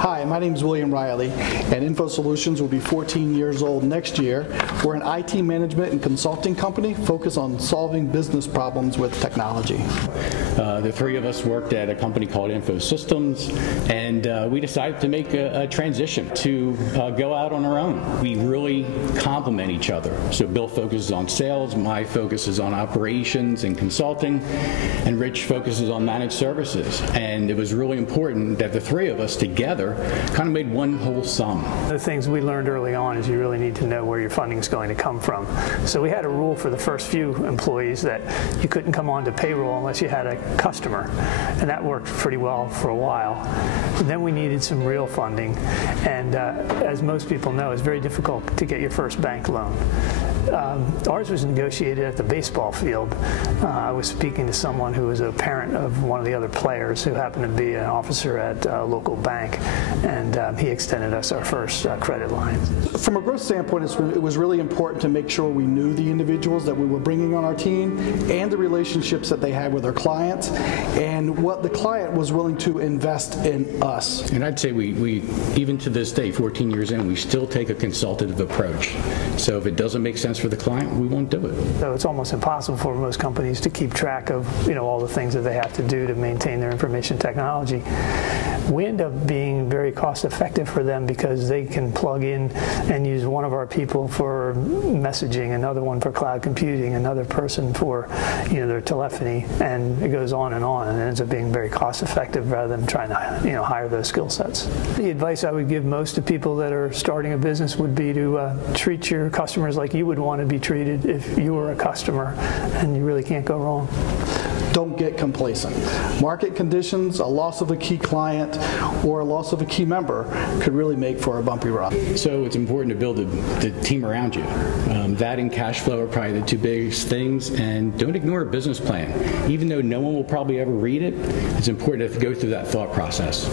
Hi, my name is William Riley, and Info Solutions will be 14 years old next year. We're an IT management and consulting company focused on solving business problems with technology. The three of us worked at a company called Info Systems, and we decided to make a transition to go out on our own. We really complement each other. So Bill focuses on sales, my focus is on operations and consulting, and Rich focuses on managed services. And it was really important that the three of us together kind of made one whole sum. The things we learned early on is you really need to know where your funding is going to come from. So we had a rule for the first few employees that you couldn't come onto payroll unless you had a customer, and that worked pretty well for a while. But then we needed some real funding, and as most people know, it's very difficult to get your first bank loan. Ours was negotiated at the baseball field. I was speaking to someone who was a parent of one of the other players who happened to be an officer at a local bank, and he extended us our first credit line. From a growth standpoint, it was really important to make sure we knew the individuals that we were bringing on our team and the relationships that they had with their clients and what the client was willing to invest in us. And I'd say we even to this day, 14 years in, we still take a consultative approach. So if it doesn't make sense for the client, we won't do it. So it's almost impossible for most companies to keep track of all the things that they have to do to maintain their information technology. We end up being very cost effective for them because they can plug in and use one of our people for messaging, another one for cloud computing, another person for their telephony, and it goes on, and it ends up being very cost effective rather than trying to hire those skill sets. The advice I would give most of people that are starting a business would be to treat your customers like you would want to be treated if you were a customer, and you really can't go wrong. Don't get complacent. Market conditions, a loss of a key client, or a loss of a key member could really make for a bumpy ride. So it's important to build the team around you. That and cash flow are probably the two biggest things, and don't ignore a business plan. Even though no one will probably ever read it, it's important to go through that thought process.